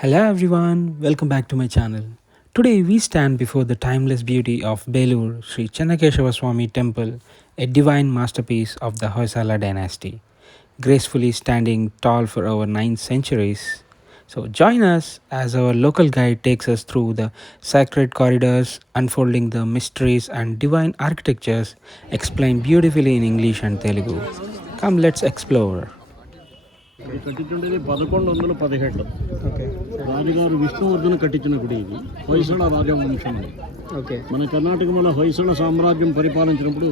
Hello everyone, welcome back to my channel. Today we stand before the timeless beauty of Belur Sri Channakeshava Swami Temple, a divine masterpiece of the Hoysala dynasty, gracefully standing tall for over 9 centuries. So join us as our local guide takes us through the sacred corridors, unfolding the mysteries and divine architectures explained beautifully in English and Telugu. Come, let's explore. ఇది కట్టించుండేది 1117. Okay రాజుగారు విష్ణువర్ధన కట్టించిన గుడి ఇది. హొయసల రాజవంశం. Okay మన కర్ణాటకలో హొయసల సామ్రాజ్యం పరిపాలించినప్పుడు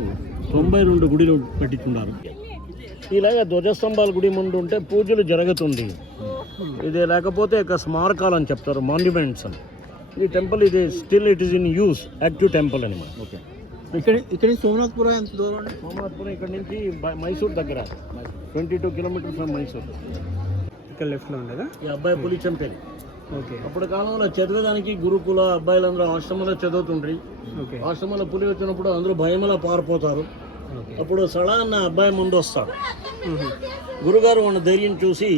92 గుడిలు కట్టించున్నారు. ఇలాగ ధ్వజస్తంభాల గుడి ముందు ఉంటే పూజలు జరుగుతుంది. ఇది లేకపోతే ఒక స్మారకాలు అని చెప్తారు, మాన్యుమెంట్స్ అని. ఈ టెంపుల్ ఇది still it is in use, active temple అనమాట. ఓకే, ఇక్కడ సోమనాథ్పురం ఎంత దూరం అండి? సోమనాథ్పురం ఇక్కడ నుంచి మైసూర్ దగ్గర 22 కిలోమీటర్స్ ఫ్రమ్ మైసూర్. ఇక్కడ లెఫ్ట్లో ఉండదా? ఈ అబ్బాయి పులి చంపేది. ఓకే. అప్పుడు కాలంలో చదివేదానికి గురుకుల అబ్బాయిలందరూ ఆశ్రమంలో చదువుతుండ్రి. ఓకే. ఆశ్రమంలో పులి వచ్చినప్పుడు అందరూ భయమలా పారిపోతారు. అప్పుడు సళా అన్న అబ్బాయి ముందు వస్తాడు. గురుగారు ఉన్న ధైర్యం చూసి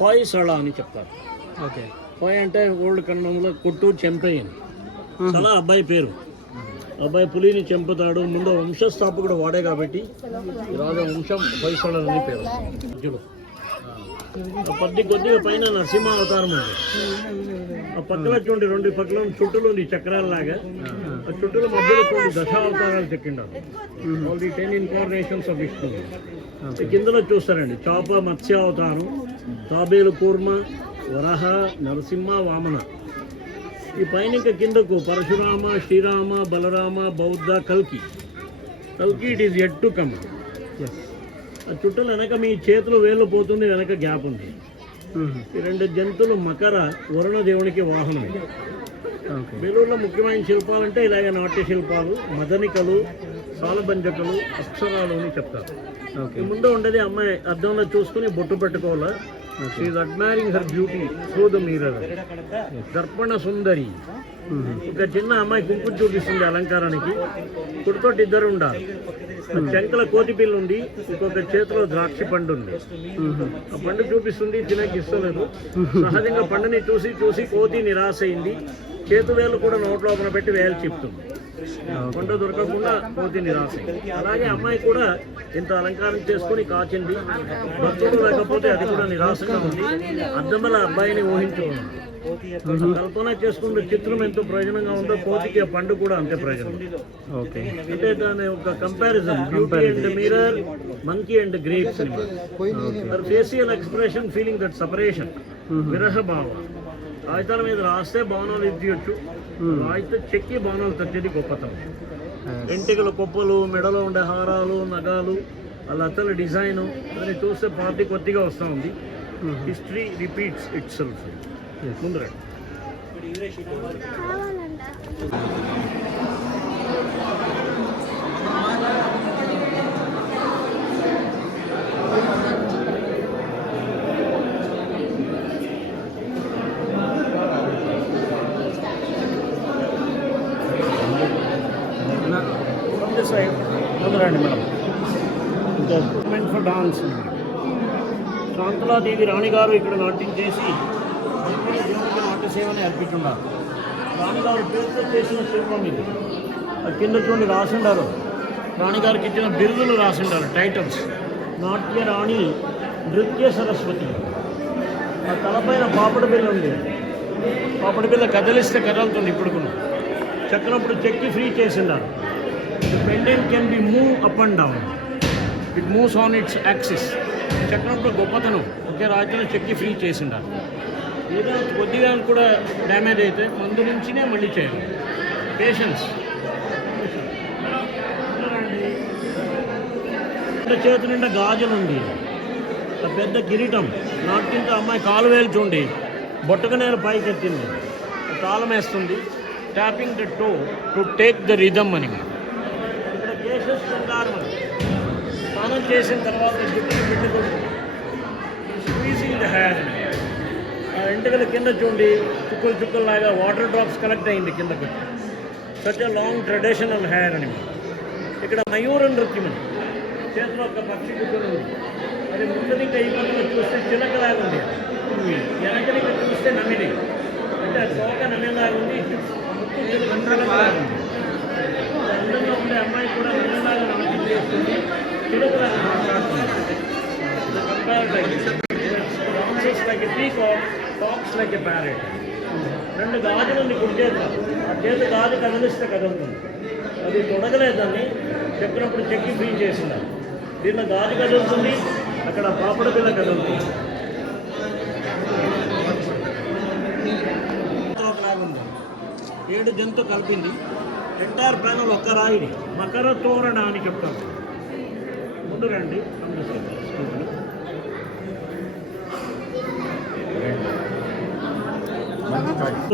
హాయ్ సళా అని చెప్తారు. ఓకే. హాయ్ అంటే ఓల్డ్ కన్నడంలో కొట్టు చంపేయని. సళా అబ్బాయి పేరు. అబ్బాయి పులిని చంపుతాడు. ముందు వంశస్థాపకుడు వాడే కాబట్టి రాజవంశం హొయసల అని పేరు. కొద్దిగా పైన నరసింహ అవతారం ఉంది. ఆ పక్కన చూడండి, 2 పక్కల చుట్టూలు ఉంది చక్రాలలాగా. ఆ చుట్టూల మధ్యలో చూడండి దశావతారాలు చెక్కిండారు. All the 10 incarnations of Vishnu. కిందలో చూస్తారండి చాప మత్స్యావతారం, తాబేలు కూర్మ, వరహ, నరసింహ, వామన. ఈ పైన ఇంకా కిందకు పరశురామ, శ్రీరామ, బలరామ, బౌద్ధ, కల్కి. It is at to come. ఆ చుట్టూ వెనక మీ చేతులు వేలు పోతుంది, వెనక గ్యాప్ ఉంది. ఈ 2 జంతువులు మకర వరుణ దేవునికి వాహనం. బెలూరులో ముఖ్యమైన శిల్పాలు అంటే ఇలాగ నాట్య శిల్పాలు, మదనికలు, సాలబంజకలు, అప్సరాలు అని చెప్తారు. ముందు ఉండేది అమ్మాయి అద్దంలో చూసుకుని బొట్టు పెట్టుకోవాలా. She's admiring her beauty through the mirror. Darpana Sundari. ఒక చిన్న అమ్మాయి కుంకుమ చూపిస్తుంది అలంకారానికి. కుడితోటి 2 ఉండాలి. చెంకల కోతి పిల్ల ఉంది, ఇంకొక చేతిలో ద్రాక్ష పండు ఉంది. ఆ పండు చూపిస్తుంది, తినకి ఇస్తలేదు. సహజంగా పండుని చూసి చూసి కోతి నిరాశ అయింది. చేతు వేలు కూడా నోట్లోపల పెట్టి వేలు చెప్తుంది. పండు దొరకకుండా కోతి నిరాశ అయింది. అలాగే అమ్మాయి కూడా ఇంత అలంకారం చేసుకుని కాచింది. భక్తుడు లేకపోతే అది కూడా నిరాశగా ఉంది. అద్దమల అబ్బాయిని ఊహించుకున్నాం. కల్పన చేసుకుంటే చిత్రం ఎంతో ప్రయోజనంగా ఉందో కోతికి ఆ పండు కూడా అంతే ప్రయోజనం. ఓకే, అంటే దాని ఒక comparison, beauty and mirror, monkey and grapes. Facial expression feeling that separation, విరహ భావం. కాగితాల మీద రాస్తే బాణాలు ఎత్తియొచ్చు, రాయితే చెక్కి బాణాలు తట్టేది గొప్పతనం. ఎంటికల కుప్పలు, మెడలో ఉండే హారాలు, నగాలు, ఆ లతల డిజైను దాన్ని చూస్తే పార్టీ కొద్దిగా వస్తూ ఉంది. History repeats it self. ముందు రండి. ముందురండి మేడం. ఇంకా ఎక్విప్మెంట్ ఫర్ డాన్స్. శాంతలాదేవి రాణిగారు ఇక్కడ నాట్యం చేసి దేవునికి నాట్య సేవని అర్పించున్నారు. రాణిగారు పేరుతో చేసిన శిల్పం ఇది. కింద చూడండి రాసిండారు, రాణిగారికి ఇచ్చిన బిరుదులు రాసిండారు, టైటిల్స్. నాట్య రాణి, నృత్య సరస్వతి. ఆ తలపైన పాపడి బిల్ల ఉంది. పాపడి బిల్ల కదలిస్తే కదలుతుంది. ఇప్పుడు చెక్కినప్పుడు చెక్కి free చేసిండారు. The pendant can be moved up and down. It moves on its axis. చెక్కినప్పుడు గొప్పతనం. ఒకే రాజ్యంలో చెక్కి ఫ్రీ చేసిండారు. ఏదైనా కొద్దిగా కూడా డ్యామేజ్ అయితే ముందు నుంచినే మళ్ళీ చేయాలి. పేషెన్స్. చేతి నిండా గాజులు ఉంది. పెద్ద కిరీటం. నాట్యంతో అమ్మాయి కాలు వేలు చూడండి, బొట్టక నేల పైకి ఎత్తింది, తాళం వేస్తుంది. Tapping the to to take the rhythm అని. ఇక్కడ కేసెస్ శృంగారం. స్నానం చేసిన తర్వాత జుట్టుని పెట్టుకుంటుంది. Squeezing the hair. ఎంటికల కింద చూడండి చుక్కలాగా వాటర్ డ్రాప్స్ కలెక్ట్ అయింది కిందకు. Such a long traditional hair అని. ఇక్కడ మయూర నృత్యం. చేతిలో ఒక పక్షి గుడ్డలు ఉంది. అది ముందు ఇంకా ఈ పక్కన చూస్తే చిలకలాగా ఉంది. వెనకని చూస్తే నమ్మిడి. అందంగా ఉండే అమ్మాయి కూడా నల్లలాగా నాట్యం చేస్తుంది, చిలుకలాగా మాట్లాడుతుంది. Like a peacock, talks like a parrot. రెండు గాజులు ఉంది కుడి చేతిలో, ఆ చేతి గాజు కదిలిస్తే కదులుతుంది. అది తొడగలేదని చెప్పినప్పుడు చెక్కి ఫ్రీ చేసినారు. దీనిలో గాజు కదులుతుంది, అక్కడ పాపడ పిల్ల కదులుతుంది. ఒకలాగుంది 7 జంతు కలిపింది. ఎంటైర్ ప్యానల్ ఒక్క రాయిని మకర తోరణ అని చెప్తారు. ముందు రండి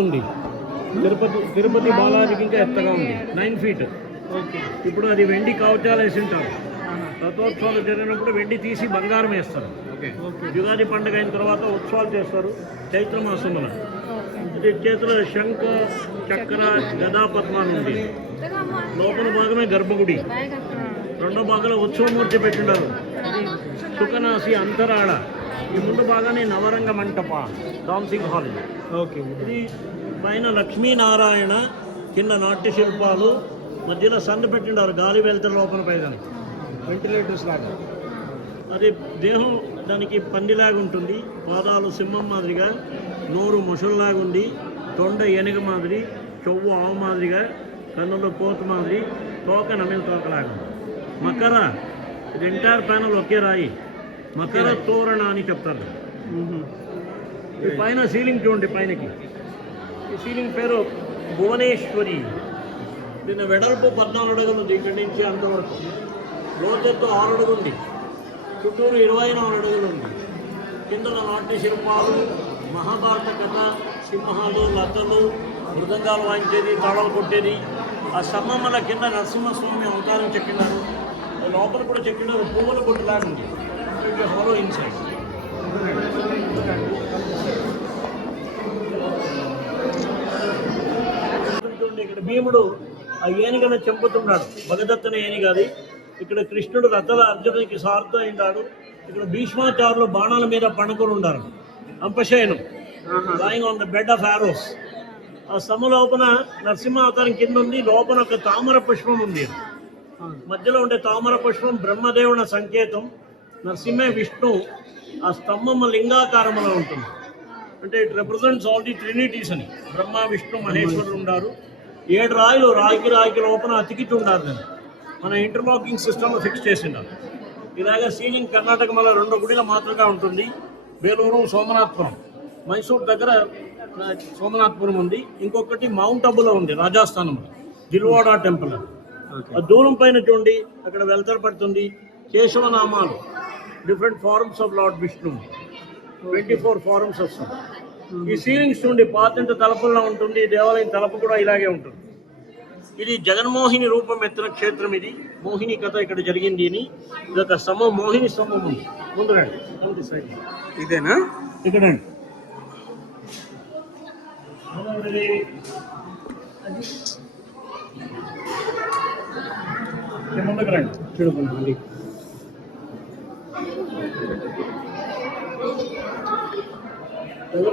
ఉంది. తిరుపతి బాలాజీకి ఇంకా ఎత్తగా ఉంది, 9 feet. ఓకే, ఇప్పుడు అది వెండి కవచాలు వేసి ఉంటారు. రథోత్సవాలు జరిగినప్పుడు వెండి తీసి బంగారం వేస్తారు. యుగాది పండుగ అయిన తర్వాత ఉత్సవాలు చేస్తారు చైత్ర మాసమున. ఇది చేతిలో శంఖ చక్ర గదా పద్మాలు ఉంది. లోపల భాగమే గర్భగుడి, రెండో భాగంలో ఉత్సవమూర్తి పెట్టినారు. సుఖనాసి అంతరాళ. ఈ ముందు భాగాన్ని నవరంగ మంటప, డాన్సింగ్ హాల్. ఓకే, ఇది పైన లక్ష్మీనారాయణ, కింద నాట్య శిల్పాలు, మధ్యలో సన్ను పెట్టినారు గాలి వెళ్తే లోపల పైన వెంటిలేటర్స్ లాగా. అది దేహం దానికి పందిలాగా ఉంటుంది, పాదాలు సింహం మాదిరిగా, నోరు మొసల్లాగా ఉంది, తొండ ఏనుగ మాదిరి, చెవు ఆవు మాదిరిగా, కన్నులో కోత మాదిరి, తోక నమిల తోకలాగా. మకర, ఇది ఎంటైర్ ప్యానల్ ఒకే రాయి, మకర తోరణ అని చెప్తారు. ఈ పైన సీలింగ్ చూడండి, పైనకి ఈ సీలింగ్ పేరు భువనేశ్వరి. దీని వెడల్పు 14 అడుగులు ఉంది, ఇక్కడి నుంచి అంతవరకు. లోతెత్తు 6 అడుగులు ఉంది, చుట్టూరు 24 అడుగులు ఉంది. కింద నాట్య శిల్పాలు, మహాభారత కథ, సింహాలు, లతలు, మృదంగాలు వాయించేది, తాళాలు కొట్టేది. ఆ స్తంభముల కింద నరసింహస్వామి అవతారం చెక్కినారు. లోపల కూడా చెక్కినారు, పువ్వుల కొట్టులాగా ఉంది. Hollow inside. ఇక్కడ భీముడు ఆ ఏనుగను చంపుతున్నాడు, భగదత్తన ఏనుగది. ఇక్కడ కృష్ణుడు రథల అర్జునుడికి సార్థం అయినాడు. ఇక్కడ భీష్మాచారులు బాణాల మీద పండుకొని ఉన్నారు, అంపశయనం, lying on the bed of arrows. ఆ సమ లోపల నరసింహ అవతారం కింద ఉంది, లోపల ఒక తామర పుష్పం ఉంది. మధ్యలో ఉండే తామర పుష్పం బ్రహ్మదేవుని సంకేతం. నరసింహ విష్ణు ఆ స్తంభం లింగాకారంలో ఉంటుంది. అంటే it represents all the Trinity's అని. బ్రహ్మ విష్ణు మహేశ్వరులు ఉన్నారు. 7 రాయిలు రాయికి లోపల అతికిచ్చి ఉండాలి. దాన్ని మన ఇంటర్లాకింగ్ సిస్టమ్లో ఫిక్స్ చేసిండారు. ఇలాగే సీలింగ్ కర్ణాటక మళ్ళీ 2 గుడిలో మాత్రమే ఉంటుంది. బేలూరు, సోమనాథపురం. మైసూర్ దగ్గర సోమనాథపురం ఉంది. ఇంకొకటి మౌంట్ అబులో ఉంది, రాజస్థానంలో, దిల్వాడా టెంపుల్. ఆ దూరం పైన చూడండి, అక్కడ వెళ్తారు పడుతుంది. కేశవనామాలు, different forms of lord Vishnu, 24 forms వస్తుంది. ఈ సీలింగ్స్ చూడండి, పాతంట తలపుల్లో ఉంటుంది. దేవాలయం తలపు కూడా ఇలాగే ఉంటుంది. ఇది జగన్మోహిని రూపం ఎత్తిన క్షేత్రం. ఇది మోహిని కథ ఇక్కడ జరిగింది అని. ఇది ఒక స్తంభం, మోహిని స్తంభం ఉంది. ముందు రండి, సైడ్ ఇదేనా? ఇక్కడండి ముందుకు రండి, చూడుకోండి.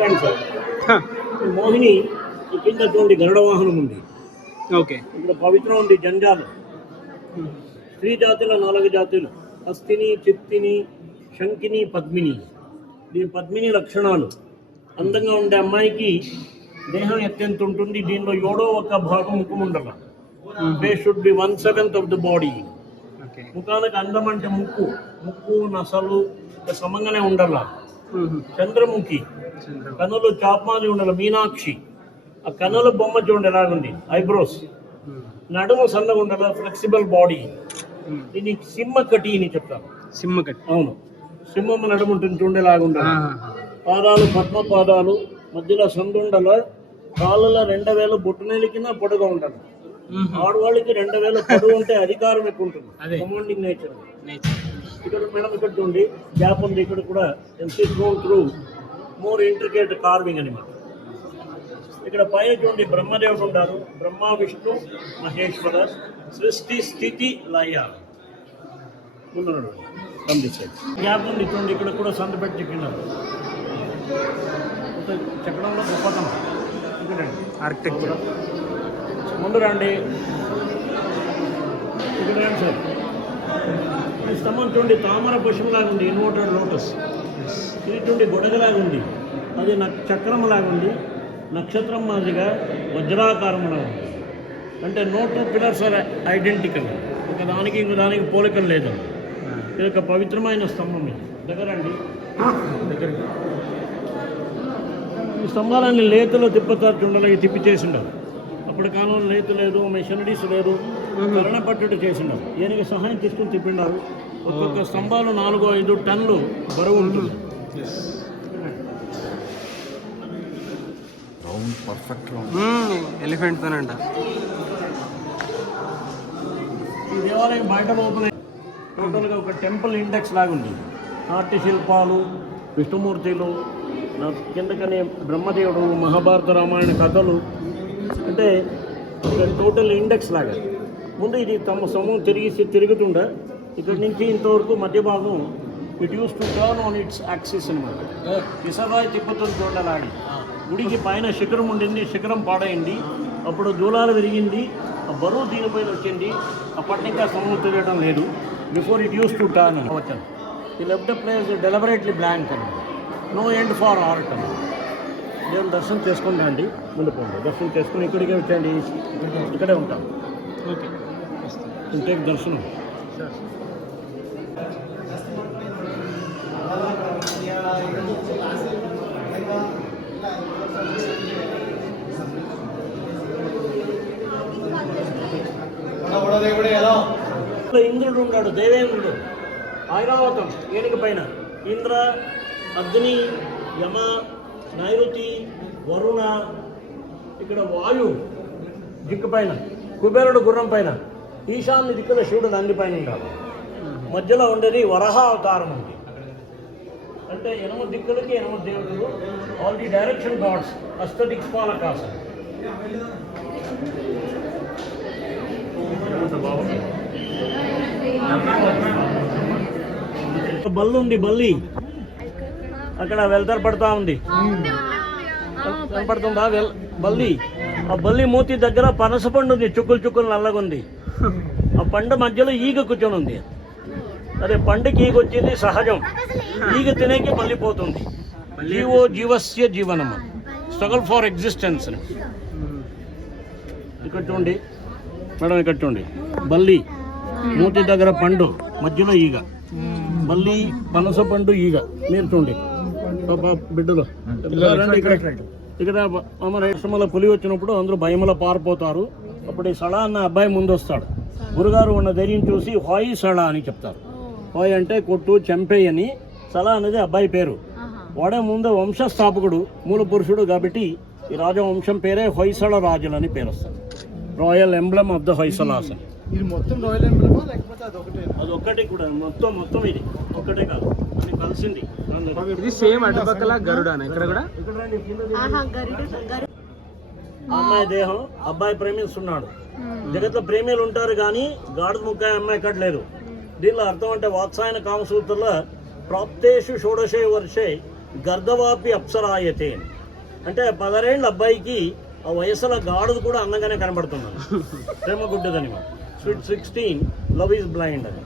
రండి సార్. మోహిని కింద చూడండి, గరుడ వాహనం ఉంది. ఓకే, ఇక్కడ పవిత్రం ఉంది, జంజాలు. స్త్రీ జాతులు 4 జాతులు: హస్తిని, చిత్తిని, శంకిని, పద్మిని. దీని పద్మిని లక్షణాలు: అందంగా ఉండే అమ్మాయికి దేహం ఎత్తెంత ఉంటుంది. దీనిలో 7వ భాగం ముఖం ఉండాలి. Face should be 1/7 of the body. ముఖానికి అందం అంటే ముక్కు నసలు సమంగానే ఉండాల. చంద్రముఖి, కన్నులు చాప్మాది ఉండాలి. మీనాక్షి, ఆ కన్నుల బొమ్మ చూడండి ఎలాగుంది. ఐబ్రోస్, నడుము సన్నగా ఉండాలి, ఫ్లెక్సిబుల్ బాడీ. దీన్ని సింహకటి అని చెప్తారు. సింహకటి, అవును. సింహం నడుము ఉంటుంది చూడండి, ఎలాగుండాలి. పాదాలు పద్మ పాదాలు, మధ్యలో సందుండల, కాళ్ళలో 2 వేలు బొట్టునేలి కింద పొడగా ఉండాలి. ఆడవాళ్ళకి 2 వేలు పొడవు ఉంటే అధికారం ఎక్కువ ఉంటుంది, కమాండింగ్ నేచర్. ఇక్కడ మేడం ఇక్కడ చూడండి, గ్యాప్ ఉంది. ఇక్కడ కూడా త్రూ మోర్ ఇంట్రికేట్ కార్వింగ్ అని. ఇక్కడ పైన చూడండి, బ్రహ్మదేవుడు ఉన్నారు. బ్రహ్మ, విష్ణు, మహేశ్వర, సృష్టి, స్థితి, లయ. ఉన్నాడు గ్యాప్ ఉంది చూడండి. ఇక్కడ కూడా సంత పెట్టి చెక్కినారు. చెక్కడంలో గొప్పతనం. ఇక్కడ ఆర్కిటెక్చర్ ముందు రండి. ఇక్కడ రండి సార్. ఈ స్తంభం చూడండి తామర పుష్పంలాగా ఉంది, ఇన్వర్టెడ్ లోటస్. ఇది చూడండి గొడగలాగా ఉంది, అది చక్రంలాగా ఉంది, నక్షత్రం మాదిరిగా వజ్రాకారంలో ఉంది. అంటే no two pillars are identical, ఒక దానికి ఇంకో దానికి పోలికలు లేదు. ఇది ఒక పవిత్రమైన స్తంభం. ఇది దగ్గరండి, దగ్గరికి. ఈ స్తంభాలన్నీ లేతలో తిప్పుతారు చూడాలి, తిప్పి చేసిండారు. అప్పుడు కాలంలో లేతు లేదు, మెషినరీస్ లేదు, కరణ పట్టుడు చేసిండారు. ఈయనకి సహాయం తీసుకుని తిప్పిండారు. ఒక్కొక్క స్తంభాలు 4-5 టన్నులు బరువు ఉంటుంది. ఎలిఫెంట్ తోనంట. ఈ దేవాలయం బయట లోపల టోటల్గా ఒక టెంపుల్ ఇండెక్స్ లాగా ఉంది. నాట్య శిల్పాలు, విష్ణుమూర్తులు, కిందకనే బ్రహ్మదేవుడు, మహాభారత రామాయణ కథలు, అంటే ఒక టోటల్ ఇండెక్స్ లాగా. ముందు ఇది తమ సమూహం తిరుగుతుండ, ఇక్కడి నుంచి ఇంతవరకు మధ్య భాగం it use to turn on it's axis అనమాట. ఇసరాయి తిప్పుతుంది చూడాలి. గుడికి పైన శిఖరం ఉండింది, శిఖరం పాడైంది, అప్పుడు దూలాలు విరిగింది, ఆ బరువు దీనిపైన వచ్చింది. అప్పటి ఇంకా సమూహం తిరగడం లేదు. Before it use to turn అని వచ్చాను. ఈ లెఫ్ట్ ప్లేస్ డెలిబరేట్లీ బ్లాంక్ అని, నో ఎండ్ ఫార్ ఆర్ట్ అని. దేవుని దర్శనం చేసుకుని రండి, ముందు పోండి. దర్శనం చేసుకుని ఇక్కడికే వచ్చండి, ఇక్కడే ఉంటాం. ఓకే, టేక్ దర్శనం. ఇంద్రుడు ఉన్నాడు, దేవేంద్రుడు, ఐరావతం ఏనుగు పైన. ఇంద్ర, అగ్ని, యమ, నైరుతి, వరుణ, ఇక్కడ వాయు దిక్కు పైన, కుబేరుడు గుర్రం పైన, ఈశాన్య దిక్కున శివుడు నంది పైన ఉన్నాడు. మధ్యలో ఉండేది వరహ అవతారం ఉంది. అంటే 8 దిక్కులకి 8 దేవుడు, ఆల్ ది డైరెక్షన్ గాడ్స్, అష్టదిక్పాలకాస. బల్లి ఉంది, బల్లి అక్కడ వెళ్తారు పడతా ఉంది, కనపడుతుందా బల్లి? ఆ బల్లి మూతి దగ్గర పనస పండు ఉంది, చుక్కులు చుక్కులు నల్లగా ఉంది. ఆ పండు మధ్యలో ఈగ కూర్చొని ఉంది. అదే పండుకి ఈగ వచ్చింది సహజం, ఈగ తినేకి మళ్ళీ పోతుంది. జీవో జీవస్య జీవనం, స్ట్రగల్ ఫర్ ఎగ్జిస్టెన్స్. ఇక్కడ చూడండి మేడం, ఇక్కడ చూడండి బల్లి మూతి దగ్గర పండు, మధ్యలో ఈగ. బల్లి, పనస పండు, ఈగ. మీరు చూడండి బిడ్డలు ఇక్కడ అమరేశ్వరంలో పులి వచ్చినప్పుడు అందరూ భయములో పారిపోతారు. అప్పుడు ఈ సళ అన్న అబ్బాయి ముందు వస్తాడు. గురుగారు ఉన్న ధైర్యం చూసి హాయ్ సళ అని చెప్తారు. హాయ్ అంటే కొట్టు, చంపేయి అని. సళ అనేది అబ్బాయి పేరు. వాడే ముందు వంశస్థాపకుడు, మూల పురుషుడు కాబట్టి ఈ రాజవంశం పేరే హొయసళ రాజులు అని పేరు వస్తుంది. Royal emblem of the Hoysalas. ఇది మొత్తం రాయల్ ఎంబ్లమా లేకపోతే అది ఒక్కటి కూడా మొత్తం ఇది ఒక్కటే కాదు, అది కలిసింది. ఇది సేమ్ అటుపక్కల గరుడ ఇక్కడ కూడా. అమ్మాయి దేహం, అబ్బాయి ప్రేమిస్తున్నాడు. జగత్లో ప్రేమిలు ఉంటారు కానీ గాఢ ముక్కాయ అమ్మాయి ఎక్కడ లేదు. దీనిలో అర్థం అంటే వాత్సాయన కామసూత్రంలో ప్రాప్తేషు షోడశే వర్షే గర్ధవాపి అప్సరాయతే. అంటే 16 ఏళ్ళ అబ్బాయికి ఆ వయసులో గాడుది కూడా అందంగానే కనబడుతున్నాడు. ప్రేమ గుడ్డదని. స్వీట్ 16 లవ్ ఈజ్ బ్లైండ్ అని.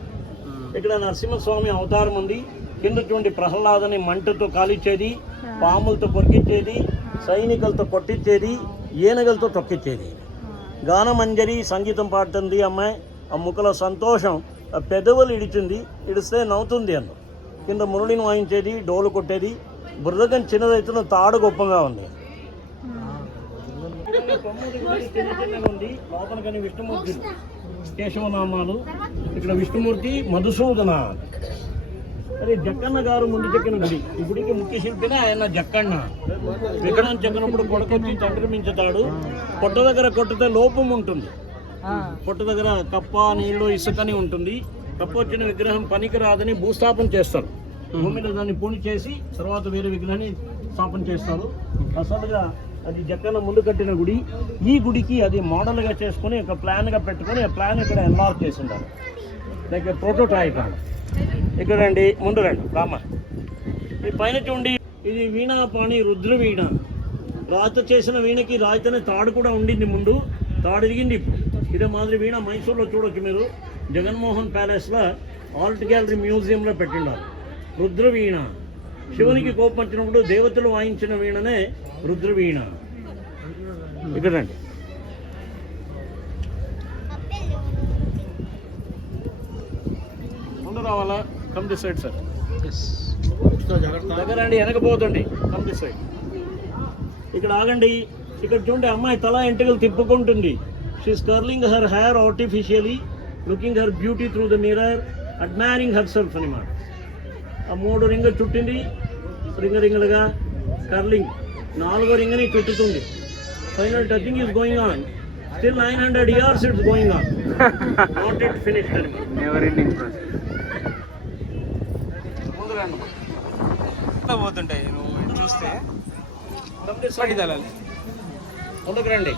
ఇక్కడ నరసింహస్వామి అవతారం ఉంది. కింద చూడండి ప్రహ్లాదని మంటతో కాలిచ్చేది, పాములతో కొరికిచ్చేది, సైనికులతో కొట్టించేది, ఏనుగలతో తొక్కిచ్చేది. గానమంజరి సంగీతం పాడుతుంది అమ్మాయి. ఆ ముఖలో సంతోషం, ఆ పెదవులు ఇడిస్తే నవ్వుతుంది అన్న. కింద మురళిని వాయించేది, డోలు కొట్టేది. బురదగం చిన్నదైతున్న తాడు గొప్పగా ఉంది. ఉంది లోపల కానీ విష్ణుమూర్తి కేశవనామాలు. ఇక్కడ విష్ణుమూర్తి మధుసూదన. అదే జక్కన్న గారు ముందు చెక్కిన గుడి. ఈ గుడికి ముఖ్య శిల్పినే ఆయన జక్కన్న. విగ్రహం చెక్కినప్పుడు కొడకొచ్చి తండ్రి మించుతాడు. పొట్ట దగ్గర కొట్టితే లోపం ఉంటుంది. పొట్ట దగ్గర కప్ప, నీళ్లు, ఇసుకని ఉంటుంది. కప్ప వచ్చిన విగ్రహం పనికి రాదని భూస్థాపన చేస్తారు. భూమిలో దాన్ని పూని చేసి తర్వాత వేరే విగ్రహాన్ని స్థాపన చేస్తారు. అసలుగా అది జక్కన్న ముందు కట్టిన గుడి. ఈ గుడికి అది మోడల్గా చేసుకుని ఒక ప్లాన్గా పెట్టుకొని ఆ ప్లాన్ ఇక్కడ ఎన్లార్జ్ చేసిండారు, లైక్ ప్రోటోటైప్. ఇక్కడ రండి, ముందు రండి రామ. ఈ పైన చూడండి, ఇది వీణాపాణి రుద్రవీణ. రాత చేసిన వీణకి రాయితనే తాడు కూడా ఉండింది ముందు. తాడు ఇరిగింది ఇప్పుడు. ఇదే మాదిరి వీణ మైసూర్లో చూడొచ్చు మీరు, జగన్మోహన్ ప్యాలెస్లో ఆర్ట్ గ్యాలరీ మ్యూజియంలో పెట్టిండారు. రుద్రవీణ శివునికి కోపం వచ్చినప్పుడు దేవతలు వాయించిన వీణనే రుద్రవీణ. ఇక్కడ రండి. ముందు రావాలా? Come this side sir. దగ్గర అండి, వెనకపోతండి. Come this side. ఇక్కడ ఆగండి. ఇక్కడ చూడండి, అమ్మాయి తల ఎంటికలు తిప్పుకుంటుంది. She's curling her hair artificially, looking her beauty through the mirror, admiring her self అనమాట. ఆ 3 రింగులు చుట్టింది, రింగులుగా కర్లింగ్. 4వ రింగుని చుట్టుతుంది. Final touching is going on. Still 900 years it's going on. Not it finished అనమాట. Never ending process. పోతుంటాయి నువ్వు చూస్తే ముందుకు రండి.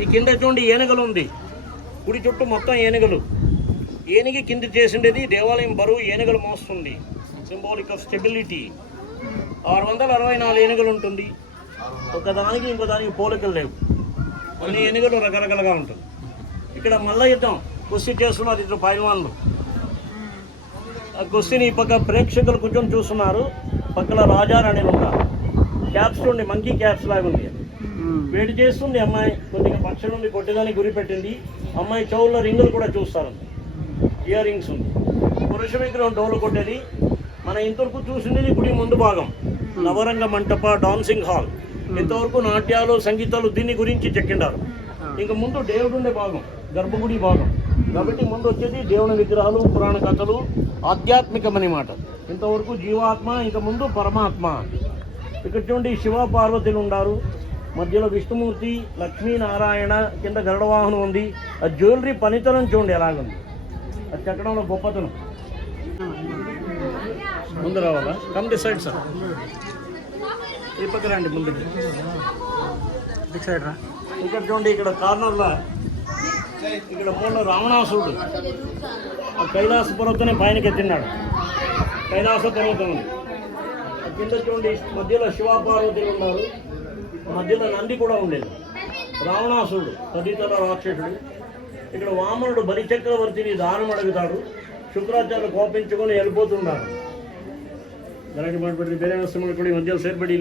ఈ కింద చూడండి ఏనుగలు ఉంది. కుడి చుట్టూ మొత్తం ఏనుగలు. ఏనుగు కింద చేసిండేది దేవాలయం బరువు ఏనుగలు మోస్తుంది. Symbolic of stability. 664 ఏనుగలు ఉంటుంది. ఒకదానికి ఇంకో దానికి పోలికలు లేవు. అన్ని ఏనుగలు రకరకాలుగా ఉంటుంది. ఇక్కడ మల్ల యుద్ధం కుస్తీ చేస్తున్నారు ఇద్దరు పైల్వాన్లు. ఆ కుస్తీని ఈ పక్క ప్రేక్షకులు కూర్చొని చూస్తున్నారు. పక్కన రాజారాణిలు ఉన్నారు. క్యాప్స్ ఉండి మంకీ క్యాప్స్ లాగా ఉంది. వేడి చేస్తుంది అమ్మాయి. కొద్దిగా పక్షి నుండి కొట్టేదానికి గురి పెట్టింది. అమ్మాయి చెవుల్లో రింగులు కూడా చూస్తారు. ఇయర్ రింగ్స్ ఉంది. పురుష విగ్రహం డోలు కొట్టేది. మన ఇంతవరకు చూసింది గుడి ముందు భాగం, నవరంగ మంటప, డాన్సింగ్ హాల్. ఇంతవరకు నాట్యాలు, సంగీతాలు దీని గురించి చెక్కిండారు. ఇంక ముందు దేవుడు ఉండే భాగం, గర్భగుడి భాగం. కాబట్టి ముందు వచ్చేది దేవుని విగ్రహాలు, పురాణ కథలు, ఆధ్యాత్మికమని మాట. ఇంతవరకు జీవాత్మ, ఇంక ముందు పరమాత్మ. ఇక్కడ చూడండి శివ పార్వతులు ఉన్నారు. మధ్యలో విష్ణుమూర్తి, లక్ష్మీనారాయణ, కింద గరుడవాహనం ఉంది. ఆ జ్యువెలరీ పనితనం చూడండి ఎలాగుంది. అది చెక్కడంలో గొప్పతనం. ముందు రావాలా? Come this side sir. ఈ పక్క రండి ముందుకి. సైడ్ రా. ఇక్కడ చూడండి, ఇక్కడ కార్నర్లో ఇక్కడ మూల రావణాసురుడు ఆ కైలాస పర్వతాన్ని పైనకి ఎత్తిన్నాడు. కైలాస పర్వతం ఉంది. ఆ కింద చూడండి మధ్యలో శివపార్వతులు ఉన్నారు. మధ్యలో నంది కూడా ఉండేది. రావణాసురుడు తదితర రాక్షసుడు. ఇక్కడ వామనుడు బలిచక్రవర్తిని దానం అడుగుతాడు. శుక్రాచార్యులు కోపించుకొని వెళ్ళిపోతున్నారు. గరటి పడిపడి ಬೇರೆ వస్తువులు కూడా మధ్యలో సేర్పడి.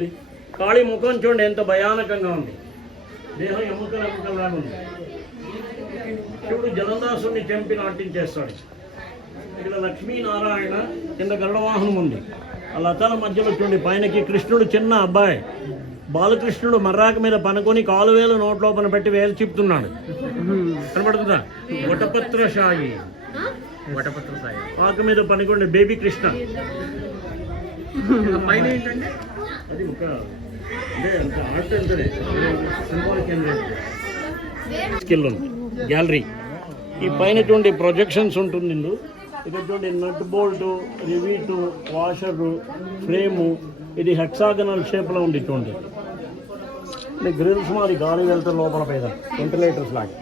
కాళీ ముఖం చూడండి ఎంత భయానకంగా ఉంది. దేహం ఎముకలాగా ఉంది. శివుడు జలందాసుని చంపి నాట్యం చేస్తాడు. ఇక్కడ లక్ష్మీనారాయణ, కింద గరుడవాహనం ఉంది. ఆ లతాల మధ్యలో చూడండి పైనకి కృష్ణుడు చిన్న అబ్బాయి బాలకృష్ణుడు మర్రాక మీద పనుకొని కాలువేలు నోట్లోపన పెట్టి వేలు చిప్తున్నాడు. కనబడుతుందా? వటపత్ర సాయి, వటపత్ర సాయి ఆకు మీద పనుకోండి బేబీ కృష్ణ. పైన ఏంటంటే అది ఒక అంటే అంత ఆర్ట్ ఎంతనే సింబాలిక్ స్కిల్ ఉంది. గ్యాలరీ ఈ పైన చూడండి ప్రొజెక్షన్స్ ఉంటుంది. ఇక్కడ చూడండి నట్ బోల్ట్, రివీటు, వాషరు, ఫ్రేము. ఇది హెక్సాగనల్ షేప్లో ఉంది చూడండి. గ్రిల్స్ మాది గాలి వెళ్తే లోపల పైన వెంటిలేటర్స్ లాగా.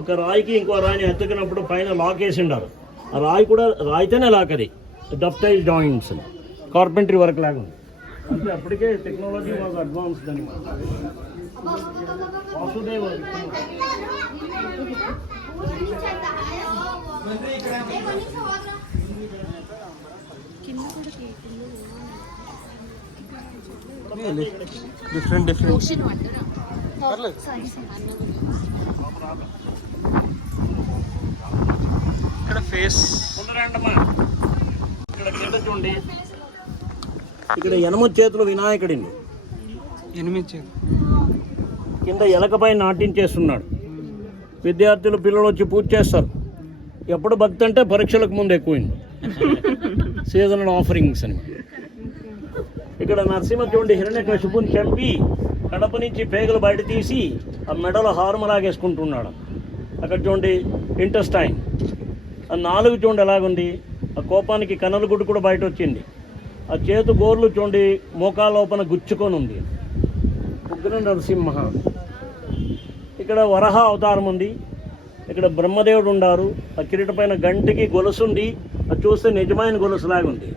ఒక రాయికి ఇంకో రాయిని ఎత్తుకున్నప్పుడు పైన లాక్ వేసి ఉండారు. ఆ రాయి కూడా రాయితేనే లాక్. అది డఫ్టైల్ జాయింట్స్, కార్పెంటరీ వర్క్ లాగా ఉంది. అంటే అప్పటికే టెక్నాలజీ మాకు అడ్వాన్స్డ్ అనమాట. వాసుదేవ్ డిఫరెంట్ ఇక్కడ ఫేస్ ముందరండమ్మా. ఇక్కడ కింద చూడండి, ఇక్కడ ఎనమ చేతులు వినాయకుడిని, 8 చేతులు కింద ఎలకపై నాట్యం చేస్తున్నాడు. విద్యార్థులు పిల్లలు వచ్చి పూజ చేస్తారు. ఎప్పుడు భక్తి అంటే పరీక్షలకు ముందు ఎక్కువైంది. సీజనల్ ఆఫరింగ్స్ అని. ఇక్కడ నరసింహ చూడండి హిరణ్యకశిపుని చంపి కడప నుంచి పేగలు బయట తీసి ఆ మెడలో హారం లాగేసుకుంటున్నాడు. అక్కడ చూడండి ఇంటెస్టైన్. ఆ 4 చూడండి ఎలాగుంది. ఆ కోపానికి కన్నుల గుడ్డు కూడా బయట వచ్చింది. ఆ చేతు గోర్లు చూడండి మోకాలోపన గుచ్చుకొని ఉంది. ఉగ్ర నరసింహ. ఇక్కడ వరహ అవతారం ఉంది. ఇక్కడ బ్రహ్మదేవుడు ఉండారు. ఆ కిరీట పైన గంటికి గొలుసుంది. అది చూస్తే నిజమైన గొలుసులాగా ఉంది.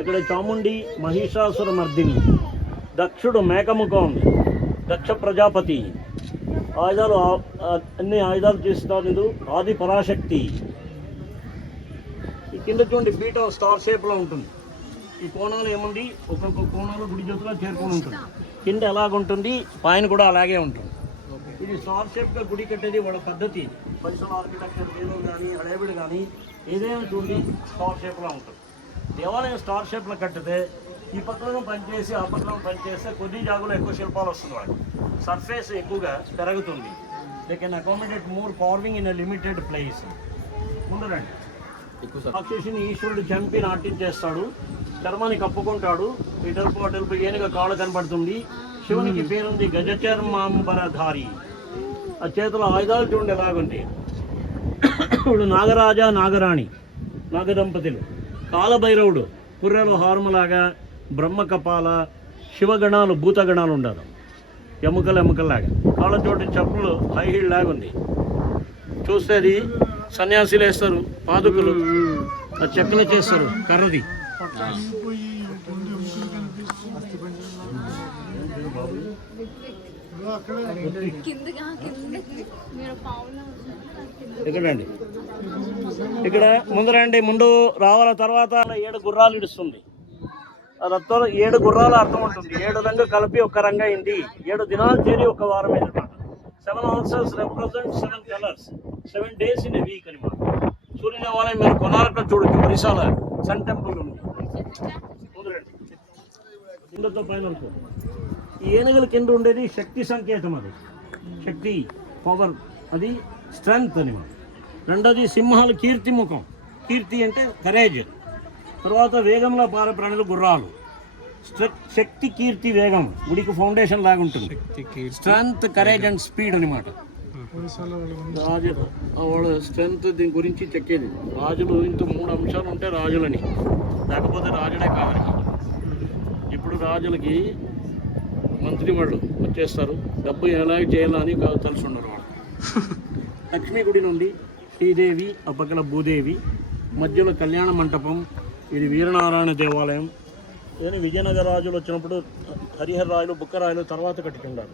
ఇక్కడ చాముండి మహిషాసుర మర్దిని. దక్షుడు మేకముఖం ఉంది. దక్ష ప్రజాపతి. ఆయుధాలు అన్ని ఆయుధాలు చేస్తున్నారు ఇది ఆది పరాశక్తి. ఈ కింద చూడండి బీట స్టార్ షేప్లో ఉంటుంది. ఈ కోణాలు ఏముంది, ఒక్కొక్క కోణాలు గుడి జ్యోతిలో చేరుకొని ఉంటుంది. కింద ఎలాగుంటుంది, పైన కూడా అలాగే ఉంటుంది. ఇది స్టార్ షేప్గా గుడి కట్టేది వాళ్ళ పద్ధతి. పరిసర ఆర్కిటెక్చర్ ఏదో కానీ హడేబిడ్ కానీ ఏదైనా చూడండి స్టార్ షేప్లో ఉంటుంది. దేవాలయం స్టార్ షేప్లో కట్టితే ఈ పక్కన పనిచేసి ఆ పక్కన పనిచేస్తే కొద్ది జాగులో ఎక్కువ శిల్పాలు వస్తుంది. వాళ్ళకి సర్ఫేస్ ఎక్కువగా పెరుగుతుంది. They can accommodate more carving in a limited place. ముందరండి రాక్షసుని ఈశ్వరుడు చంపి నాట్యం చేస్తాడు, చర్మాన్ని కప్పుకుంటాడు. ఇటల్పు ఏనుగ కాళ్ళు కనబడుతుంది. శివునికి పేరుంది గజచర్మాంబరధారి. ఆ చేతుల ఆయుధాలు చూడండి ఎలాగుంది. ఇప్పుడు నాగరాజ నాగరాణి నాగదంపతులు. కాలభైరవుడు పుర్రెలో హార్మలాగా, బ్రహ్మ కపాల, శివగణాలు భూతగణాలు ఉండాలి. ఎముకలాగా కాళ్ళ చోటి చెప్పులు హై హీల్ లాగా ఉంది. చూస్తే అది సన్యాసులు వేస్తారు పాదుకులు, ఆ చెక్కలు చేస్తారు కర్రది. ఎక్కడండి ఇక్కడ ముందరండి, ముందు రావాల తర్వాత 7 గుర్రాలు ఇడుస్తుంది. అది అర్థం 7 గుర్రాల అర్థం ఉంటుంది. 7 రంగు కలిపి ఒక రంగు అయింది. 7 దినాలు చేరి ఒక వారం అయింది అనమాట. 7 answers represent 7 colours, 7 days in a week అనమాట. సూర్య దేవాలయం మీరు కొనార్కలో చూడొచ్చు, ఒరిస్సాలో సన్ టెంపుల్ ఉంది. ముందరండి కిందతో పైన అనుకో. ఈ ఏనుగుల కింద ఉండేది శక్తి సంకేతం. అది శక్తి, పవర్, అది స్ట్రెంగ్త్ అనమాట. రెండోది సింహాలు కీర్తి ముఖం. కీర్తి అంటే కరేజ్. తర్వాత వేగంలో పారే ప్రాణులు గుర్రాలు. శక్తి, కీర్తి, వేగం గుడికి ఫౌండేషన్ లాగా ఉంటుంది. స్ట్రెంగ్త్, కరేజ్ అండ్ స్పీడ్ అనమాట. రాజులు వాళ్ళ స్ట్రెంగ్త్ దీని గురించి చెక్కేది. రాజులు ఇంత 3 అంశాలు ఉంటే రాజులని, లేకపోతే రాజుడే కావాలి. ఇప్పుడు రాజులకి మంత్రి వాళ్ళు వచ్చేస్తారు, డబ్బు ఎలా చేయాలని తెలిసి ఉండరు వాళ్ళు. లక్ష్మీ గుడి నుండి శ్రీదేవి, ఆ పక్కన భూదేవి, మధ్యలో కళ్యాణ మంటపం. ఇది వీరనారాయణ దేవాలయం. ఏదైనా విజయనగర రాజులు వచ్చినప్పుడు హరిహర రాయలు, బుక్కరాయలు తర్వాత కట్టుకుంటారు.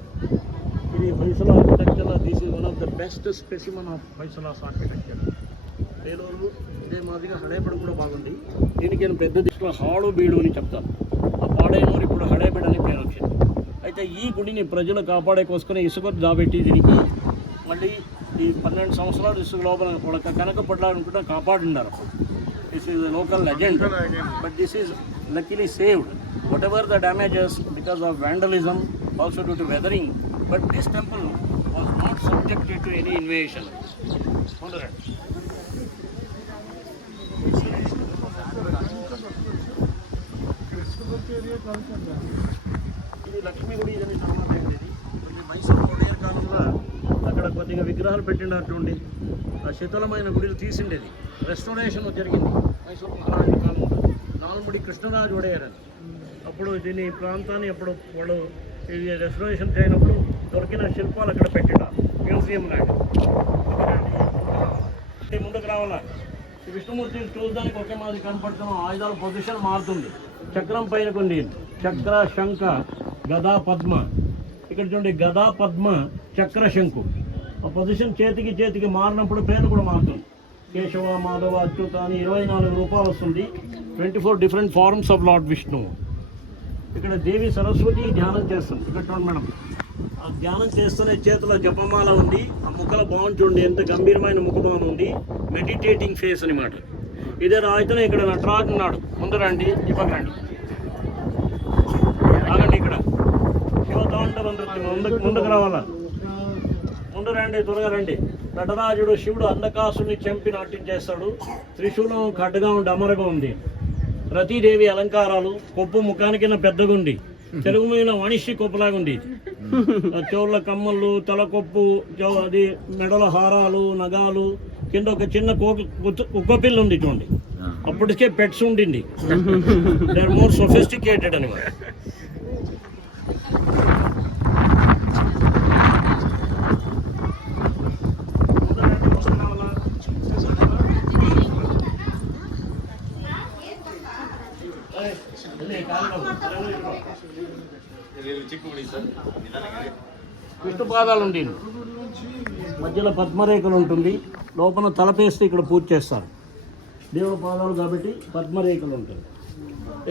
ఇది Hoysala architecture. This is one of the best specimen of Hoysalas architecture. Belur ఇదే మాదిరిగా హడేబిడ్ కూడా బాగుంది. దీనికి నేను పెద్ద దిశలో హాడు బీడు అని చెప్తాను. ఆ పాడేనూరు ఇప్పుడు హడేబిడ్ అని పేరు వచ్చింది. అయితే ఈ గుడిని ప్రజలు కాపాడేకోసుకొని ఇసుక దాబెట్టి దీనికి మళ్ళీ ఈ 12 సంవత్సరాలు ఇసుక లోపల కనక పడాలనుకుంటే కాపాడిన్నారు. This is local legend, but this is luckily saved. Whatever the damages because of vandalism, also due to weathering, but this temple was not subjected to any invasion. ఇది లక్ష్మీ గుడి. ఇది తర్వాత ఇది మైసూరు కొడేరు కాలంలో అక్కడ కొద్దిగా విగ్రహాలు పెట్టిండారు చూడండి. ఆ శీతలమైన గుడిలు తీసిండేది. రెస్టోరేషన్ జరిగింది మైసూరు మహారాజు కాలంలో. నాల్ముడి కృష్ణరాజు ఒడేయర్. అప్పుడు దీని ప్రాంతాన్ని అప్పుడు వాళ్ళు ఇది రెస్టోరేషన్ చేయనప్పుడు దొరికిన శిల్పాలు అక్కడ పెట్టినారు మ్యూజియం లాగా. ముందుకు రావాలా. ఈ విష్ణుమూర్తి చూడడానికి ఒకే మాది కనపడుతున్న ఆయుధాల పొజిషన్ మారుతుంది. చక్రం పైన కొన్ని చక్ర, శంఖ, గదా, పద్మ. ఇక్కడ చూడండి గదా, పద్మ, చక్ర, శంకు. ఆ పొజిషన్ చేతికి మారినప్పుడు పేరు కూడా మారుతుంది. కేశవ, మాధవ, అచ్యుత అని 24 రూపాయలు వస్తుంది. 24 different forms of lord Vishnu. ఇక్కడ దేవి సరస్వతి ధ్యానం చేస్తుంది. ఇక్కడ చూడండి మేడం, ఆ ధ్యానం చేస్తున్న చేతిలో జపమాల ఉంది. ఆ ముఖల భావం చూడండి, ఎంత గంభీరమైన ముఖభావం ఉంది. మెడిటేటింగ్ ఫేస్ అనమాట. ఇదే రాయితేనే ఇక్కడ నటరాజు ఉన్నాడు. ముందు రండి, ఇవ్వకు రండి, ఆగండి. ఇక్కడ శివతాండవ నృత్యం. ముందుకు రావాలా, ముందు రండి, త్వరగా రండి. నటరాజుడు శివుడు అంధకాసుని చంపి నాట్యం చేస్తాడు. త్రిశూలం ఖడ్గా ఉండి అమరగా ఉంది. రతీదేవి అలంకారాలు, కొప్పు ముఖానికి పెద్దగా ఉంది. తెలుగు మీద వాణిశ్య కొప్పులాగా ఉంది. చెవుల కమ్మలు, తల కొప్పు, అది మెడల హారాలు, నగాలు, కింద ఒక చిన్న కుక్కపిల్ల ఉంది చూడండి. అప్పటికే పెట్స్ ఉండింది. దే ఆర్ మోర్ సొఫిస్టికేటెడ్ అని. విష్ణు పాదాలు ఉండి మధ్యలో పద్మరేఖలు ఉంటుంది, లోపల తలపేస్తే ఇక్కడ పూజ చేస్తారు. దేవుడి పాదాలు కాబట్టి పద్మరేఖలు ఉంటాయి.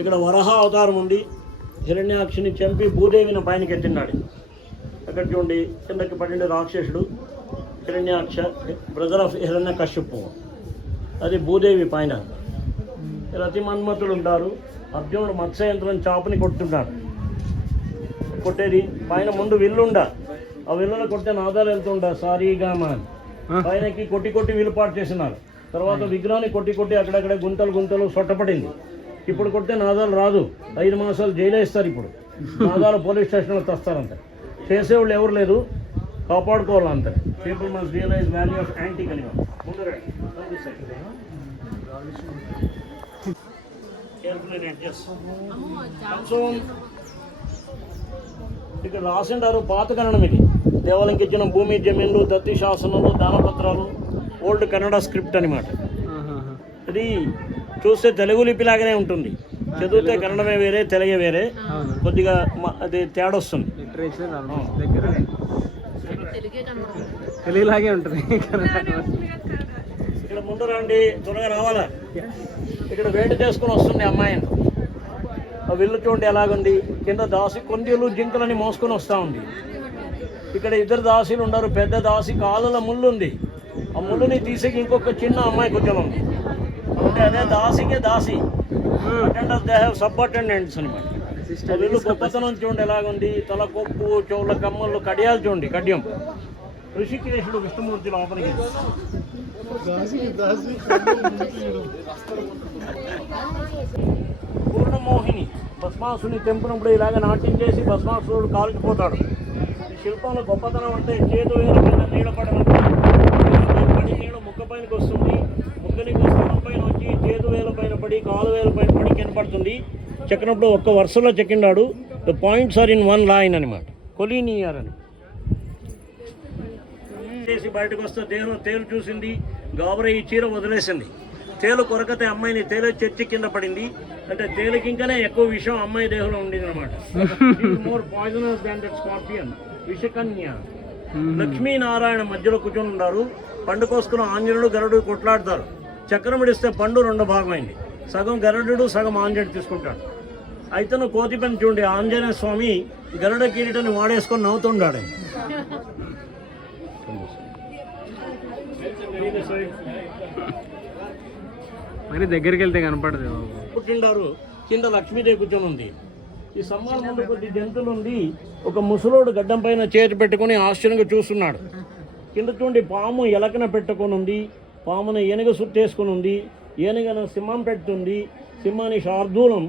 ఇక్కడ వరహ అవతారం ఉండి హిరణ్యాక్షిని చంపి భూదేవిని పైనకి ఎత్తిన్నాడు. అక్కడ చూడండి కిందకి పడింది రాక్షసుడు హిరణ్యాక్ష, బ్రదర్ ఆఫ్ హిరణ్య కశ్యపు, అది భూదేవి పైన. రతి మన్మతుడు ఉంటారు. అర్జునుడు మత్స్యయంత్రం చాపుని కొట్టున్నాడు. కొట్టేది పైన ముందు విల్లుండ, ఆ విల్లులో కొట్టే నాదాలు వెళ్తుంటా సారీగా అని పైనకి కొట్టి కొట్టి విలుపాటు చేసినారు. తర్వాత విగ్రహాన్ని కొట్టి కొట్టి అక్కడక్కడ గుంతలు గుంతలు సొట్టపడింది. ఇప్పుడు కొట్టే నాదాలు రాదు, 5 మాసాలు జైలు ఇస్తారు. ఇప్పుడు నాదాలు పోలీస్ స్టేషన్లో తెస్తారంట. చేసేవాళ్ళు ఎవరు లేదు, కాపాడుకోవాలంతే. People must realise value of antique అని. ముందు ఇక్కడ రాసిండారు పాత కన్నడం. ఇది దేవాలయంకి ఇచ్చిన భూమి జమీన్లు, దత్తి శాసనాలు, దానపత్రాలు, ఓల్డ్ కన్నడ స్క్రిప్ట్ అనమాట. ఇది చూస్తే తెలుగు లిపిలాగానే ఉంటుంది, చదివితే కన్నడమే వేరే తెలుగే వేరే, కొద్దిగా అది తేడా వస్తుంది. తెలుగులాగే ఉంటుంది. ఇక్కడ ముందు రండి, త్వరగా రావాలా. ఇక్కడ వేట చేసుకుని వస్తుంది అమ్మాయిని. ఆ విల్లు చూడండి ఎలాగుంది. కింద దాసి కొండలు జింకలని మోసుకొని వస్తూ ఉంది. ఇక్కడ 2 దాసీలు ఉన్నారు. పెద్ద దాసి కాళ్ళలో ముళ్ళు ఉంది, ఆ ముళ్ళుని తీసి ఇంకొక చిన్న అమ్మాయి కూర్చొని ఉంది. అంటే అదే దాసికే దాసి. Attenders they have sub attendants అనమాట. వీళ్ళు గొప్పతనం చూడండి ఎలాగుంది. తల కొప్పు, చెవుల కమ్మలు, కడియాలు చూడండి, కడ్యం. ఋషికేశుడు విష్ణుమూర్తి లోపలికి. పూర్ణమోహిని భస్మాసుని తెంపినప్పుడు ఇలాగ నాట్యం చేసి భస్మాసురుడు కాల్చిపోతాడు. ఈ శిల్పంలో గొప్పతనం అంటే చేతు వేల పైన నీడ పడమంటే పడి నీడ ముక్క పైనకి వస్తుంది. ముక్కనికి స్థలం పైన వచ్చి చేతు వేల పైన పడి, కాలు వేల పైన పడి కనపడుతుంది. చెక్కినప్పుడు ఒక్క వరుసలో చెక్కిండాడు. The points are in 1 line అనమాట. కొలీనియర్ అని చేసి బయటకు వస్తే తేలు చూసింది. గాబరే ఈ చీర వదిలేసింది. తేలు కొరకతే అమ్మాయిని తేలు చెచ్చి కింద పడింది. అంటే తేలుకి ఇంకానే ఎక్కువ విషయం అమ్మాయి దేహంలో ఉండింది అనమాట. More poisonous than that scorpion. విషకన్య. లక్ష్మీనారాయణ మధ్యలో కూర్చొని ఉన్నారు. పండు కోసుకున్న ఆంజనేయుడు గరుడు కొట్లాడతారు. చక్రం ఇడిస్తే పండు 2 భాగమైంది. సగం గరుడు, సగం ఆంజనేయుడు తీసుకుంటాడు. అయితే కోతి పని చూడండి, ఆంజనేయ స్వామి గరుడ కిరీటాన్ని వాడేసుకొని నవ్వుతుండాడు. మరి దగ్గరికి వెళ్తే కనపడదు. పుట్టిండారు. కింద లక్ష్మీదేవి కూర్చొని ఉంది. ఈ సమ్మాన్ ముందు కొద్ది జంతువులు ఉంది. ఒక ముసలోడు గడ్డం పైన చేతి పెట్టుకుని ఆశ్చర్యంగా చూస్తున్నాడు. కింద చూడండి పాము ఎలకన పెట్టుకొని ఉంది. పామును ఏనుగ సుట్టేసుకుని ఉంది. ఏనుగన సింహం పెట్టుంది. సింహాన్ని శార్దూలం.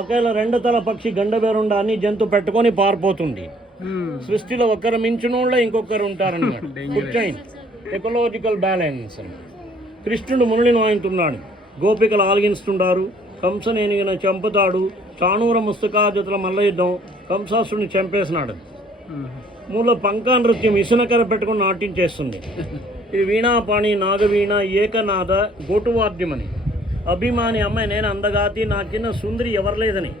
ఒకేలా 2 తల పక్షి గండబేరుండ అన్ని జంతువు పెట్టుకొని పారిపోతుంది. సృష్టిలో ఒకరు మించినోళ్ళ ఇంకొకరు ఉంటారన్నమాట. Ecological balance. కృష్ణుడు మునుని వాయింటున్నాడు. గోపికలు ఆలగిస్తుంటారు. కంసనేనిగిన చంపుతాడు. చాణూర ముస్తకాజతుల మల్ల యుద్ధం. కంసాసుడిని చంపేసినాడు. మూల పంకా నృత్యం ఇసునకర పెట్టుకుని నాట్యం చేస్తుంది. ఇది వీణాపాణి, నాగవీణ, ఏకనాథ, గోటువాద్యమని. అభిమాని అమ్మాయి నేను అందగాతి, నా కింద సుందరి ఎవరు లేదని.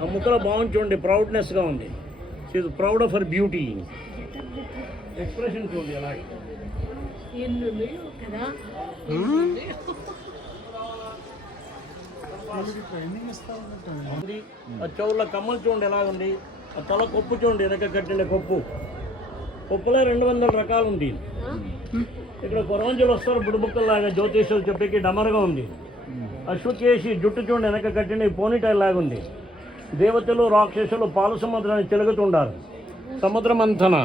ఆ ముక్కలో బాగుంది చూడండి, ప్రౌడ్నెస్గా ఉంది. She proud of her beauty. Expression చూడండి అలాగే. ఆ చెవుల కమ్మలు చూడండి ఎలా ఉంది. ఆ తల కొప్పు చూడండి, వెనక కట్టిన కొప్పులో 200 రకాలు ఉంది. ఇక్కడ కొరవంజులు వస్తారు బుడుబుక్కల్లాగా, జ్యోతిషులు చెప్పేకి డమరుగా ఉంది. అశ్వకేసి జుట్టు చూడండి వెనక కట్టిన పోనీటైల్ లాగా ఉంది. దేవతలు రాక్షసులు పాలు సముద్రాన్ని చెలుగుతుండారు. సముద్రం అంతన.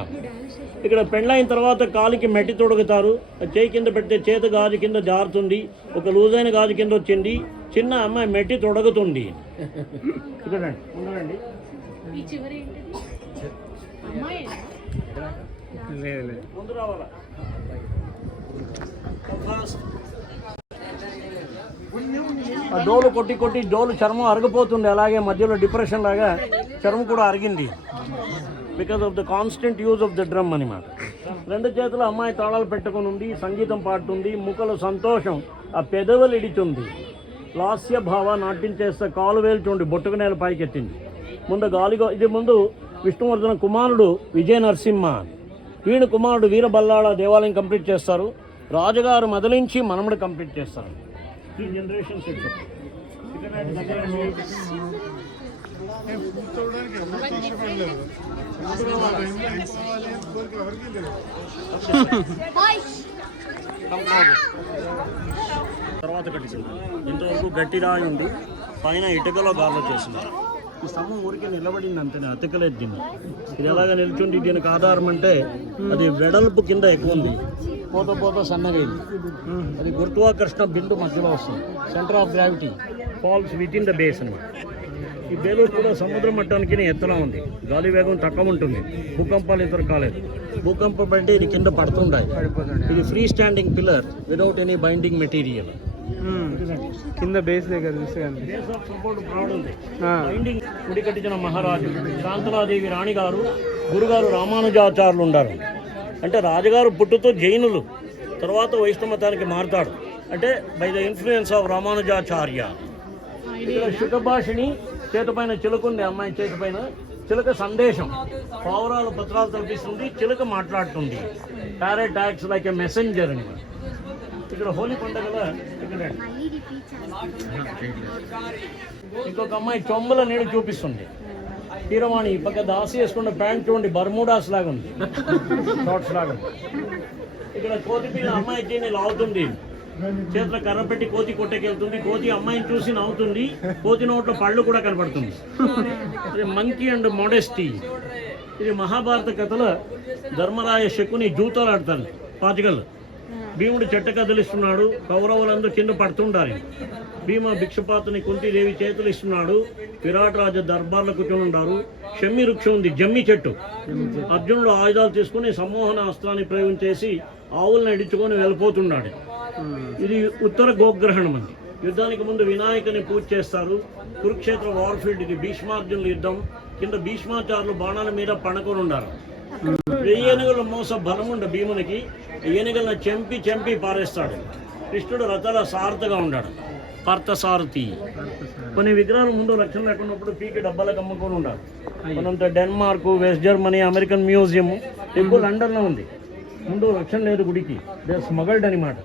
ఇక్కడ పెళ్ళైన తర్వాత కాలికి మెట్టి తొడుగుతారు. చేయి కింద పెడితే చేతి గాజు కింద జారుతుంది. ఒక లూజైన గాజు కింద వచ్చింది. చిన్న అమ్మాయి మెట్టి తొడగుతుంది. చూడండి ఉండరండి. ముందు రావాలా. ఆ డోలు కొట్టి కొట్టి డోలు చర్మం అరిగిపోతుంది. అలాగే మధ్యలో డిప్రెషన్ లాగా చర్మం కూడా అరిగింది. Because of the constant use of the drum అనమాట. 2 చేతులు అమ్మాయి తాళాలు పెట్టుకుని ఉంది. సంగీతం పాడుతుంది. ముఖలు సంతోషం. ఆ పెదవులు ఇడిచుంది. లాస్య భావ నాట్యం చేస్తే కాలు వేలు చూడండి బొట్టుకు నేల పైకెత్తింది. ముందు గాలిగో ఇది ముందు విష్ణువర్ధన కుమారుడు విజయ నరసింహ, వీణ కుమారుడు వీరబల్లాడ దేవాలయం కంప్లీట్ చేస్తారు. రాజుగారు మొదలించి మనముడు కంప్లీట్ చేస్తారు. 3 generations వచ్చారు. తర్వాత కట్టించింది. ఇంతవరకు గట్టి రాయి ఉంది, పైన ఇటుకలో గార్ల చేసినారు. ఈ స్తంభం ఊరికి నిలబడింది అంతే, అతకలేదు దీన్ని. ఇది ఎలాగ నిల్చుండి దీనికి ఆధారం అంటే అది వెడల్పు కింద ఎక్కువ ఉంది, పోత పోత సన్నగా అయింది. అది గురుత్వాకర్షణ బిందు మధ్యలో వస్తుంది, centre of gravity falls within the base అనమాట. ఈ బేలూరు కూడా సముద్ర మట్టానికి ఎత్తులా ఉంది, గాలి వేగం తక్కువ ఉంటుంది, భూకంపాలు ఇతర కాలేదు. భూకంపం అంటే ఇది కింద పడుతుంటాయి. ఇది free standing pillar without any binding material. కింద బేస్ దగ్గర బేస్ ఆఫ్ సపోర్ట్ బ్రాడ్ ఉంది. బైండింగ్ గుడి కట్టించిన మహారాజు శాంతలాదేవి రాణి గారు, గురుగారు రామానుజాచార్యులు ఉండారు. అంటే రాజుగారు పుట్టుతో జైనులు, తర్వాత వైష్ణవ మతానికి మారుతాడు. అంటే by the influence of Ramanujacharya. ఇక్కడ శుకభాషిణి చేతిపైన చిలుకుంది, అమ్మాయి చేతిపైన చిలుక సందేశం, పావురాలు పత్రాలు తలపిస్తుంది, చిలుక మాట్లాడుతుంది. Parrot acts like a messenger అని. ఇక్కడ హోలీ పండుగల ఇక్కడ ఇంకొక అమ్మాయి చొంబల నీడు చూపిస్తుంది. తీరవాణి ఈ పక్క దాసి వేసుకున్న ప్యాంట్ చూడండి, బర్మూడాస్ లాగా ఉంది, షార్ట్స్ లాగా ఉంది. ఇక్కడ కోతి పిల్ల అమ్మాయి దీన్ని లాగుతుంది, చేతిలో కర్ర పెట్టి కోతి కొట్టకెళ్తుంది. కోతి అమ్మాయిని చూసి నవ్వుతుంది, కోతి నోట్లో పళ్ళు కూడా కనపడుతుంది. ఇది మంకీ అండ్ మోడెస్టీ. ఇది మహాభారత కథలో ధర్మరాయ శకుని జూతాలు ఆడతాను, పాచికలు. భీముడు చెట్ట కదిలిస్తున్నాడు, కౌరవులందరూ కింద పడుతుండాలి. భీమ భిక్షపాతని కుంతీదేవి చేతులు ఇస్తున్నాడు, విరాట్ రాజు దర్బార్లో కూర్చొని ఉన్నారు. షమ్మి వృక్షం ఉంది, జమ్మి చెట్టు. అర్జునుడు ఆయుధాలు తీసుకుని సమ్మోహన అస్త్రాన్ని ప్రయోగించేసి ఆవులను ఇడుచుకొని వెళ్ళిపోతున్నాడు. ఇది ఉత్తర గోగ్రహణం అండి. యుద్ధానికి ముందు వినాయకుని పూజ చేస్తారు. కురుక్షేత్ర వార్ఫీల్డ్, ఇది భీష్మార్జునుల యుద్ధం. కింద భీష్మాచారులు బాణాల మీద పణకొని ఉండారు. 1000 ఏనుగుల మోస బలముండ భీమునికి, ఏనుగులను చెంపి పారేస్తాడు. కృష్ణుడు రథాల సారథిగా ఉన్నాడు, పార్థసారథి. కొన్ని విగ్రహాలు ముందు రక్షణ లేకున్నప్పుడు పీకి డబ్బాలకు అమ్ముకొని ఉండాలి. కొనంత Denmark, West Germany, American museum, ఎక్కువ లండన్లో ఉంది. ముందు రక్షణ లేదు గుడికి, దే స్మగల్డ్ అనమాట.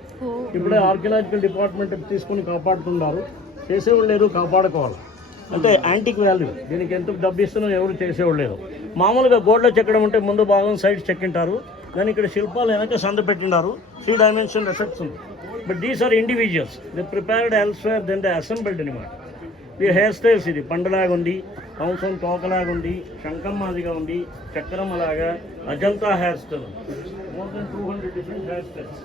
ఇప్పుడే ఆర్కియలాజికల్ డిపార్ట్మెంట్ తీసుకుని కాపాడుతున్నారు. చేసేవాళ్ళు లేదు, కాపాడుకోవాలి. అంటే యాంటిక్ వాల్యూ, దీనికి ఎంత డబ్బు ఇస్తున్నా ఎవరు చేసేవాళ్ళు లేదు. మామూలుగా గోడలో చెక్కడం అంటే ముందు భాగం సైడ్స్ చెక్కింటారు, కానీ ఇక్కడ శిల్పాలు వెనక సంద పెట్టినారు. 3 dimension ఎఫెక్ట్స్ ఉంది. But these are individuals, they prepared elsewhere then they assembled అనమాట. ఈ హెయిర్ స్టైల్స్, ఇది పండులాగా ఉంది, కంసం తోకలాగా ఉంది, శంఖమ్మాదిగా ఉంది, చక్రమ్మలాగా, Ajanta hair style, more than 200 different hair styles.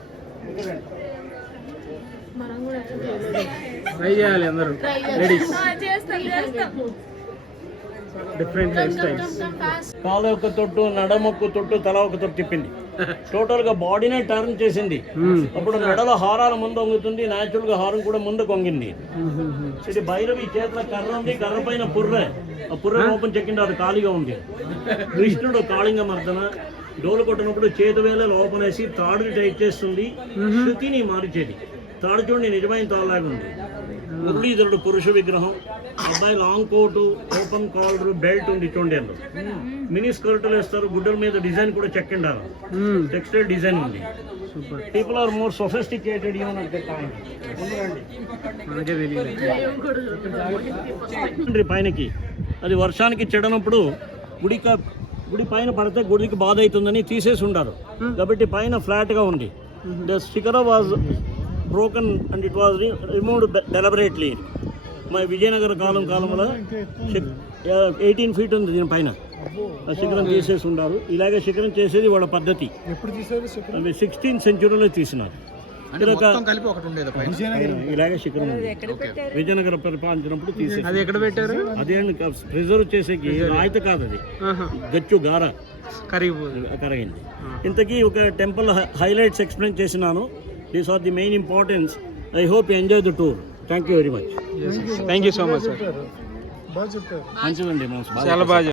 Try చేయాలి అందరూ లేడీస్. Different hair styles. కాళ్ళ ఒక తొట్టు, నడమొక్కు తొట్టు, తల ఒక తొట్టు తిప్పింది. టోటల్ గా బాడీనే టర్న్ చేసింది. అప్పుడు మెడలో హారాల ముందు వంగుతుంది, న్యాచురల్ గా హారం కూడా ముందు కొంగింది. ఇది భైరవి చేతుల కర్ర ఉంది, కర్ర పైన పుర్రె, ఆ పుర్రె ఓపెన్ చెక్కింది, అది ఖాళీగా ఉంది. కృష్ణుడు కాళింగ మర్దన, డోలు కొట్టినప్పుడు చేతి వేళ ఓపెన్ వేసి తాడుని టైట్ చేస్తుంది, శృతిని మార్చేది. తాడు చూడండి నిజమైన తాడులాగా ఉంది. మురళీధరుడు పురుష విగ్రహం, అబ్బాయి long coat, open collar, belt ఉంది చూడండి. అందులో మినీ స్కర్టులు వేస్తారు, గుడ్డల మీద డిజైన్ కూడా చెక్కిండారు, టెక్స్టైల్ డిజైన్ ఉంది. People are more sophisticated even at the time. పైనకి అది వర్షానికి చెడనప్పుడు గుడి పైన పడితే గుడికి బాధ అవుతుందని తీసేసి ఉండారు, కాబట్టి పైన ఫ్లాట్గా ఉంది. ద శిఖర was broken and it was removed deliberately. మా విజయనగర కాలంలో 18 feet ఉంది దీని పైన, శిఖరం తీసేసి ఉండారు. ఇలాగే శిఖరం చేసేది వాళ్ళ పద్ధతి. ఎప్పుడు తీసారు? 16th century తీసినారు. ఇలాగే శిఖరం విజయనగర పరిపాలించినప్పుడు తీసేసి. అది ఎక్కడ పెట్టారు? అదే ప్రిజర్వ్ చేసేకి రాయిత కాదు, అది గచ్చు గార కరిగింది. ఇంతకీ ఒక టెంపుల్ హైలైట్స్ ఎక్స్ప్లెయిన్ చేసినాను. These are the main importance. I hope you enjoy the tour. Thank you very much. Thank you so much, sir. మంచిదండి, చాలా బాగా